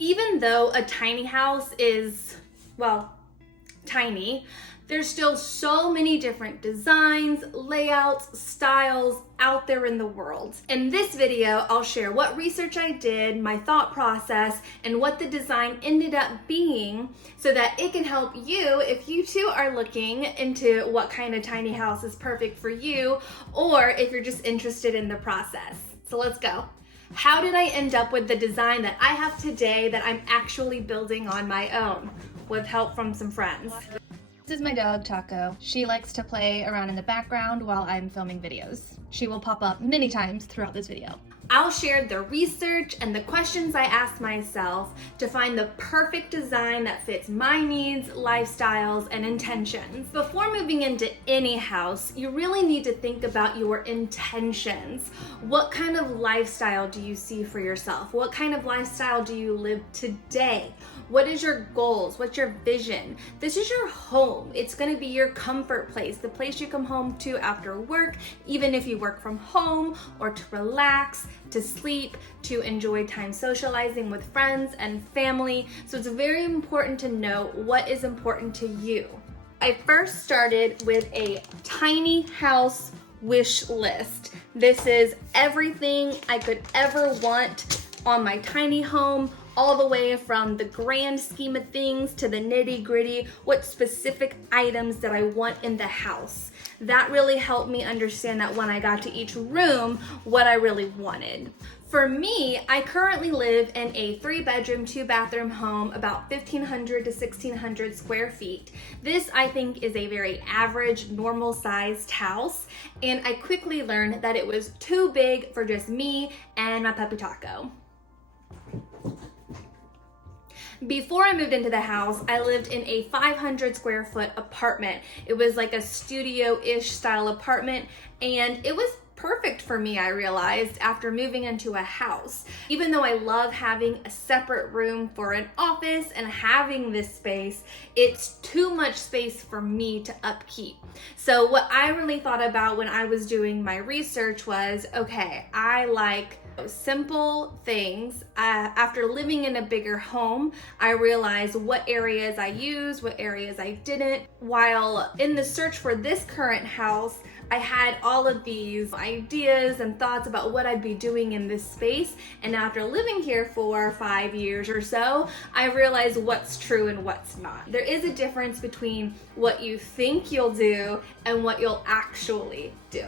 Even though a tiny house is, well, tiny, there's still so many different designs, layouts, styles out there in the world. In this video, I'll share what research I did, my thought process, and what the design ended up being so that it can help you if you too are looking into what kind of tiny house is perfect for you, or if you're just interested in the process. So let's go. How did I end up with the design that I have today that I'm actually building on my own with help from some friends? This is my dog, Taco. She likes to play around in the background while I'm filming videos. She will pop up many times throughout this video. I'll share the research and the questions I asked myself to find the perfect design that fits my needs, lifestyles, and intentions. Before moving into any house, you really need to think about your intentions. What kind of lifestyle do you see for yourself? What kind of lifestyle do you live today? What is your goals? What's your vision? This is your home. It's going to be your comfort place, the place you come home to after work, even if you work from home, or to relax, to sleep, to enjoy time socializing with friends and family. So it's very important to know what is important to you. I first started with a tiny house wish list. This is everything I could ever want on my tiny home, all the way from the grand scheme of things to the nitty gritty, what specific items that I want in the house. That really helped me understand that when I got to each room, what I really wanted. For me, I currently live in a 3-bedroom, 2-bathroom home, about 1,500 to 1,600 square feet. This, I think, is a very average, normal-sized house, and I quickly learned that it was too big for just me and my puppy Taco. Before I moved into the house, I lived in a 500 square foot apartment. It was like a studio-ish style apartment, and it was perfect for me, I realized, after moving into a house. Even though I love having a separate room for an office and having this space, it's too much space for me to upkeep. So what I really thought about when I was doing my research was, okay, I like simple things. After living in a bigger home, I realized what areas I used, what areas I didn't. While in the search for this current house, I had all of these ideas and thoughts about what I'd be doing in this space. And after living here for 5 years or so, I realized what's true and what's not. There is a difference between what you think you'll do and what you'll actually do.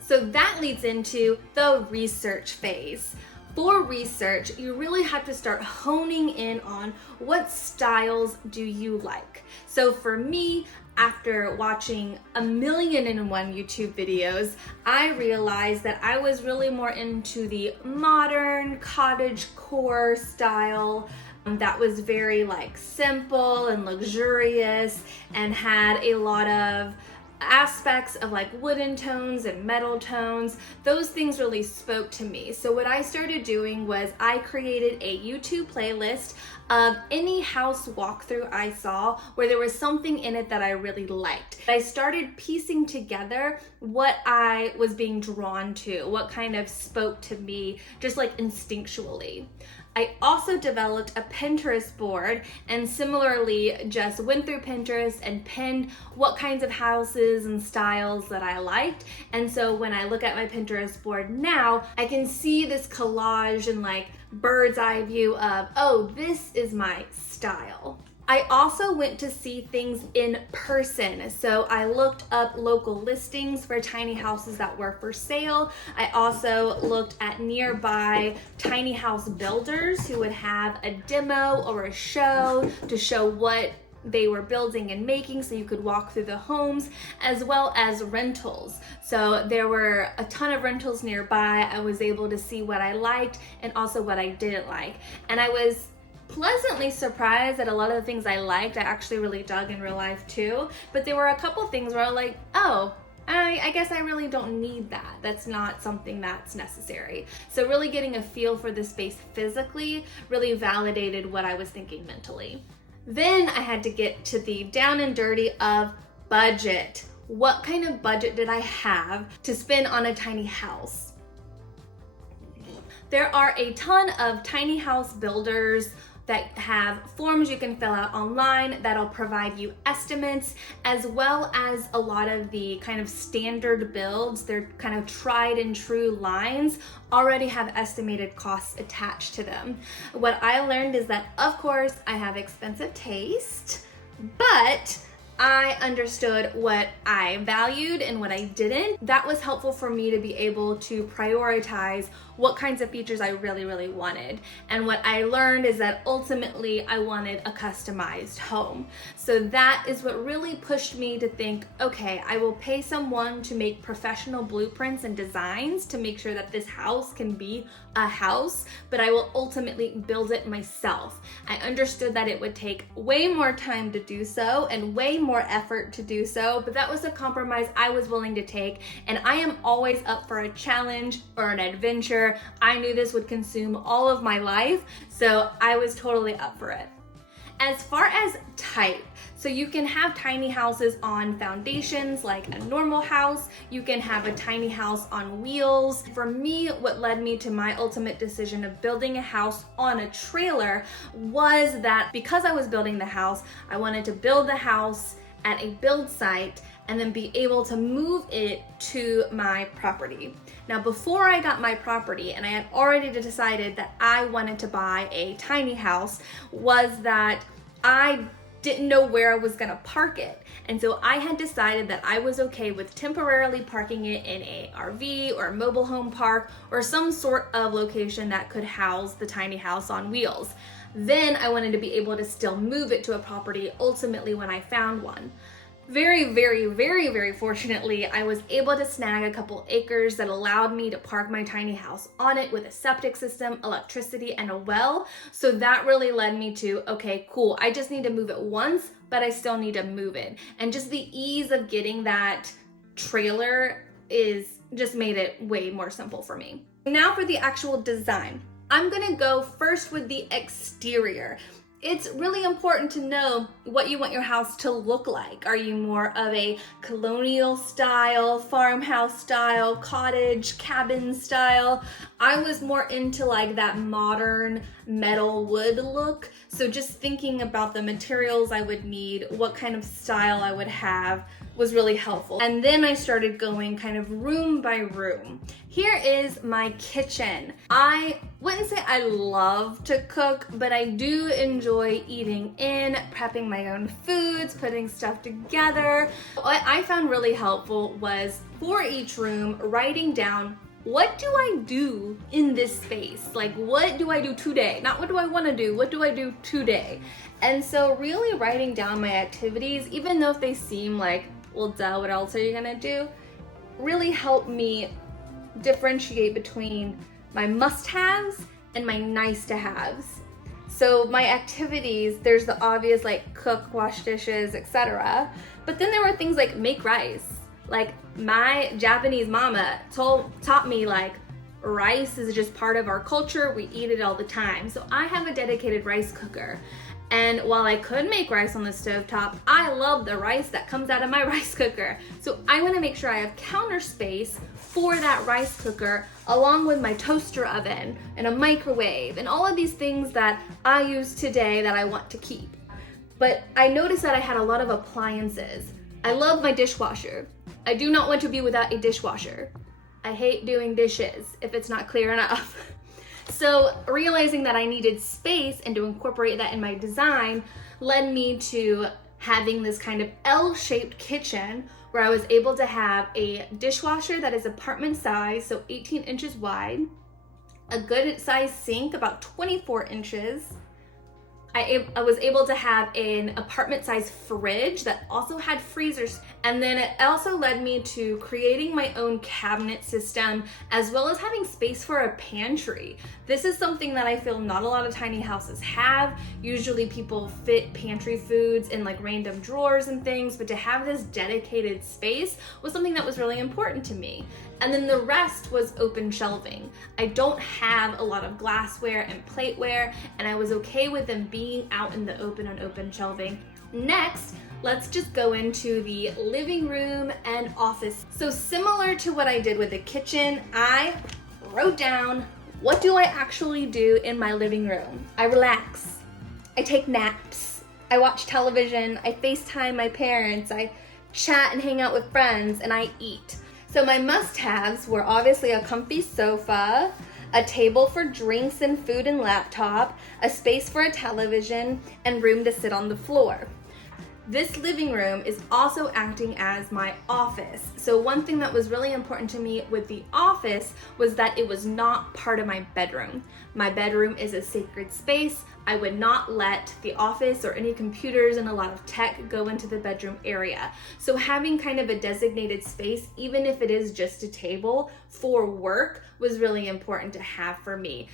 So that leads into the research phase. For research, you really have to start honing in on what styles do you like. So for me, after watching 1,000,001 YouTube videos, I realized that I was really more into the modern cottagecore style that was very like simple and luxurious and had a lot of aspects of like wooden tones and metal tones. Those things really spoke to me. So what I started doing was I created a YouTube playlist of any house walkthrough I saw where there was something in it that I really liked. I started piecing together what I was being drawn to, what kind of spoke to me just like instinctually. I also developed a Pinterest board and similarly just went through Pinterest and pinned what kinds of houses and styles that I liked. And so when I look at my Pinterest board now, I can see this collage and like bird's eye view of, oh, this is my style. I also went to see things in person. So I looked up local listings for tiny houses that were for sale. I also looked at nearby tiny house builders who would have a demo or a show to show what they were building and making so you could walk through the homes, as well as rentals. So there were a ton of rentals nearby. I was able to see what I liked and also what I didn't like. And I was pleasantly surprised that a lot of the things I liked, I actually really dug in real life too. But there were a couple things where I was like, oh, I guess I really don't need that. That's not something that's necessary. So really getting a feel for the space physically really validated what I was thinking mentally. Then I had to get to the down and dirty of budget. What kind of budget did I have to spend on a tiny house? There are a ton of tiny house builders that have forms you can fill out online that'll provide you estimates, as well as a lot of the kind of standard builds. They're kind of tried and true lines already have estimated costs attached to them. What I learned is that, of course, I have expensive taste, but I understood what I valued and what I didn't. That was helpful for me to be able to prioritize what kinds of features I really, really wanted. And what I learned is that ultimately I wanted a customized home. So that is what really pushed me to think, okay, I will pay someone to make professional blueprints and designs to make sure that this house can be a house, but I will ultimately build it myself. I understood that it would take way more time to do so and way more effort to do so, but that was a compromise I was willing to take, and I am always up for a challenge or an adventure. I knew this would consume all of my life, so I was totally up for it. As far as type, so you can have tiny houses on foundations like a normal house. You can have a tiny house on wheels. For me, what led me to my ultimate decision of building a house on a trailer was that because I was building the house, I wanted to build the house at a build site and then be able to move it to my property. Now, before I got my property, and I had already decided that I wanted to buy a tiny house, was that I didn't know where I was gonna park it. And so I had decided that I was okay with temporarily parking it in a RV or a mobile home park or some sort of location that could house the tiny house on wheels. Then I wanted to be able to still move it to a property ultimately when I found one. Very, very, very, very fortunately, I was able to snag a couple acres that allowed me to park my tiny house on it with a septic system, electricity, and a well. So that really led me to, okay, cool, I just need to move it once, but I still need to move it. And just the ease of getting that trailer is just made it way more simple for me. Now for the actual design. I'm gonna go first with the exterior. It's really important to know what you want your house to look like. Are you more of a colonial style, farmhouse style, cottage, cabin style? I was more into like that modern metal wood look. So just thinking about the materials I would need, what kind of style I would have was really helpful. And then I started going kind of room by room. Here is my kitchen. I wouldn't say I love to cook, but I do enjoy eating in, prepping my own foods, putting stuff together. What I found really helpful was for each room, writing down, what do I do in this space? Like, what do I do today? Not what do I want to do, what do I do today? And so really writing down my activities, even though if they seem like, well, duh, what else are you gonna do? Really helped me differentiate between my must-haves and my nice-to-haves. So my activities, there's the obvious like cook, wash dishes, etc. But then there were things like make rice. Like my Japanese mama taught me like rice is just part of our culture. We eat it all the time. So I have a dedicated rice cooker. And while I could make rice on the stovetop, I love the rice that comes out of my rice cooker. So I want to make sure I have counter space for that rice cooker, along with my toaster oven and a microwave and all of these things that I use today that I want to keep. But I noticed that I had a lot of appliances. I love my dishwasher. I do not want to be without a dishwasher. I hate doing dishes if it's not clear enough. So realizing that I needed space and to incorporate that in my design led me to having this kind of L-shaped kitchen where I was able to have a dishwasher that is apartment size, so 18 inches wide, a good size sink, about 24 inches. I was able to have an apartment size fridge that also had freezers. And then it also led me to creating my own cabinet system, as well as having space for a pantry. This is something that I feel not a lot of tiny houses have. Usually people fit pantry foods in like random drawers and things, but to have this dedicated space was something that was really important to me. And then the rest was open shelving. I don't have a lot of glassware and plateware, and I was okay with them being out in the open on open shelving. Next, let's just go into the living room and office. So similar to what I did with the kitchen, I wrote down What do I actually do in my living room? I relax. I take naps. I watch television. I FaceTime my parents. I chat and hang out with friends, and I eat. So my must-haves were obviously a comfy sofa, a table for drinks and food and laptop, a space for a television, and room to sit on the floor. This living room is also acting as my office. So one thing that was really important to me with the office was that it was not part of my bedroom. My bedroom is a sacred space. I would not let the office or any computers and a lot of tech go into the bedroom area. So having kind of a designated space, even if it is just a table for work, was really important to have for me.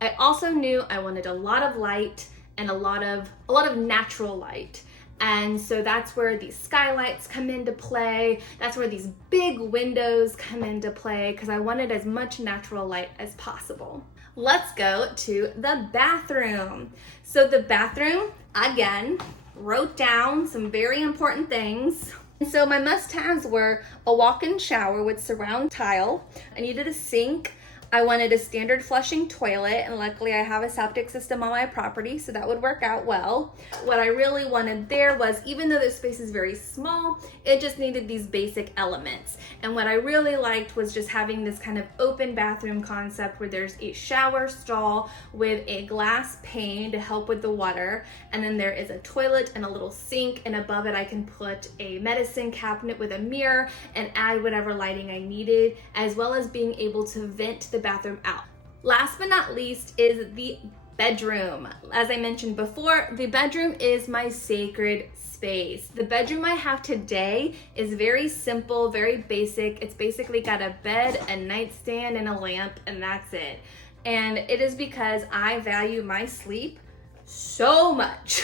I also knew I wanted a lot of light and a lot of natural light. And so that's where these skylights come into play. That's where these big windows come into play, because I wanted as much natural light as possible. Let's go to the bathroom. So the bathroom, again, wrote down some very important things. And so my must-haves were a walk-in shower with surround tile. I needed a sink. I wanted a standard flushing toilet, and luckily I have a septic system on my property, so that would work out well. What I really wanted there was, even though the space is very small, it just needed these basic elements. And what I really liked was just having this kind of open bathroom concept where there's a shower stall with a glass pane to help with the water, and then there is a toilet and a little sink, and above it I can put a medicine cabinet with a mirror and add whatever lighting I needed, as well as being able to vent the bathroom out. Last but not least is the bedroom. As I mentioned before, the bedroom is my sacred space. The bedroom I have today is very simple, very basic. It's basically got a bed, a nightstand, and a lamp, and that's it. And it is because I value my sleep so much.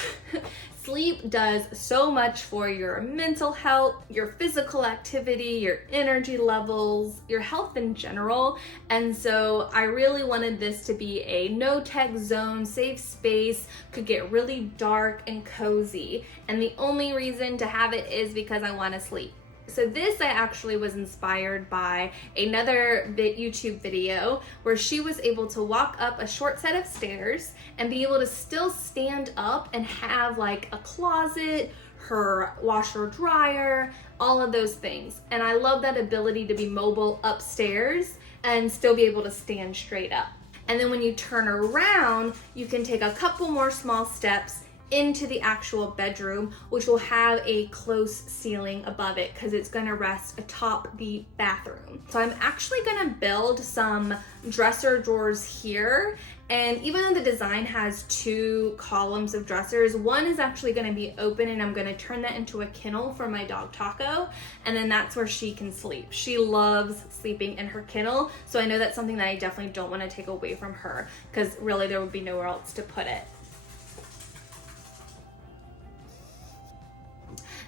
Sleep does so much for your mental health, your physical activity, your energy levels, your health in general. And so I really wanted this to be a no-tech zone, safe space, could get really dark and cozy. And the only reason to have it is because I want to sleep. So this I actually was inspired by another YouTube video where she was able to walk up a short set of stairs and be able to still stand up and have like a closet, her washer dryer, all of those things. And I love that ability to be mobile upstairs and still be able to stand straight up. And then when you turn around, you can take a couple more small steps into the actual bedroom, which will have a close ceiling above it because it's going to rest atop the bathroom. So I'm actually going to build some dresser drawers here. And even though the design has 2 columns of dressers, one is actually going to be open, and I'm going to turn that into a kennel for my dog Taco, and then that's where she can sleep. She loves sleeping in her kennel, so I know that's something that I definitely don't want to take away from her, because really there would be nowhere else to put it.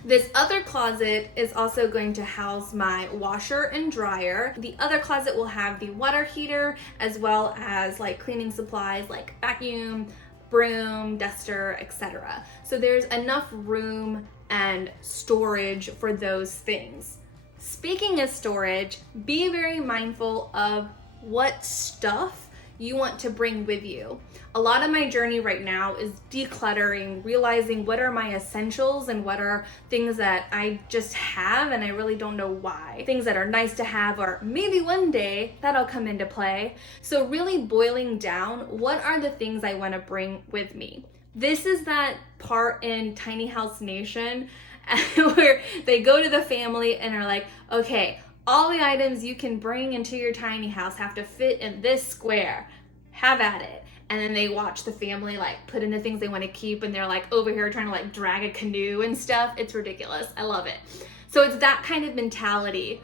This other closet is also going to house my washer and dryer. The other closet will have the water heater, as well as like cleaning supplies like vacuum, broom, duster, etc. So there's enough room and storage for those things. Speaking of storage, be very mindful of what stuff you want to bring with you. A lot of my journey right now is decluttering, realizing what are my essentials and what are things that I just have and I really don't know why. Things that are nice to have, or maybe one day that'll come into play. So really boiling down, what are the things I want to bring with me? This is that part in Tiny House Nation where they go to the family and are like, okay, all the items you can bring into your tiny house have to fit in this square. Have at it. And then they watch the family like put in the things they want to keep, and they're like over here trying to like drag a canoe and stuff. It's ridiculous. I love it. So it's that kind of mentality.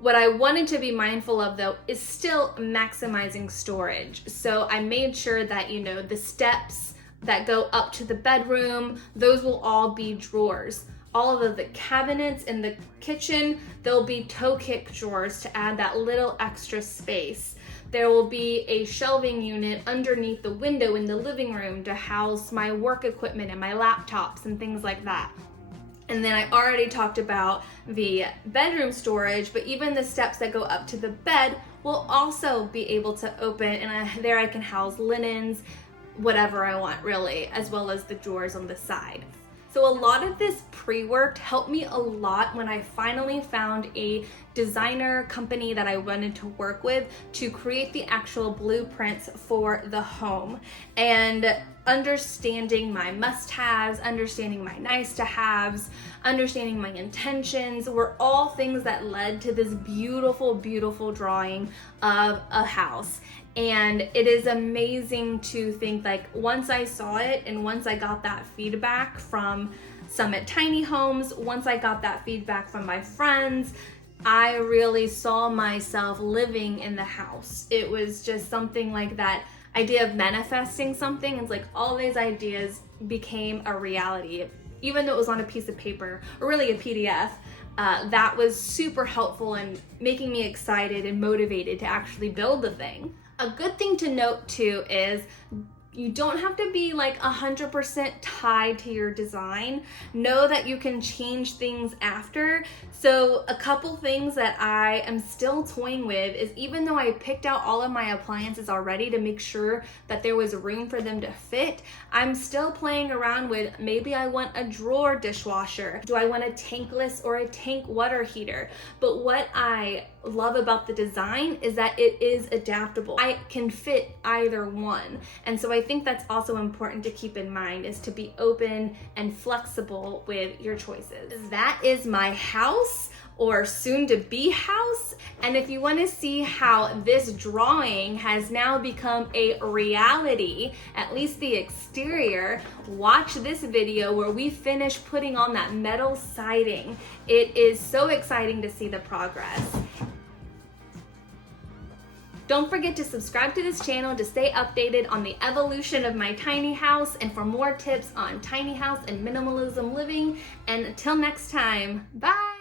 What I wanted to be mindful of though is still maximizing storage. So I made sure that, you know, the steps that go up to the bedroom, those will all be drawers. All of the cabinets in the kitchen, there'll be toe kick drawers to add that little extra space. There will be a shelving unit underneath the window in the living room to house my work equipment and my laptops and things like that. And then I already talked about the bedroom storage, but even the steps that go up to the bed will also be able to open, and there I can house linens, whatever I want really, as well as the drawers on the side. So a lot of this pre-work helped me a lot when I finally found a designer company that I wanted to work with to create the actual blueprints for the home. And understanding my must-haves, understanding my nice-to-haves, understanding my intentions were all things that led to this beautiful, beautiful drawing of a house. And it is amazing to think, like, once I saw it and once I got that feedback from Summit Tiny Homes, once I got that feedback from my friends, I really saw myself living in the house. It was just something like that idea of manifesting something. It's like all these ideas became a reality. Even though it was on a piece of paper, or really a PDF, that was super helpful in making me excited and motivated to actually build the thing. A good thing to note too is you don't have to be like 100% tied to your design. Know that you can change things after. So a couple things that I am still toying with is, even though I picked out all of my appliances already to make sure that there was room for them to fit, I'm still playing around with, maybe I want a drawer dishwasher. Do I want a tankless or a tank water heater? But what I love about the design is that it is adaptable. I can fit either one. And so I think that's also important to keep in mind, is to be open and flexible with your choices. That is my house, or soon to be house. And if you want to see how this drawing has now become a reality, at least the exterior, watch this video where we finish putting on that metal siding. It is so exciting to see the progress. Don't forget to subscribe to this channel to stay updated on the evolution of my tiny house and for more tips on tiny house and minimalism living. And until next time, bye!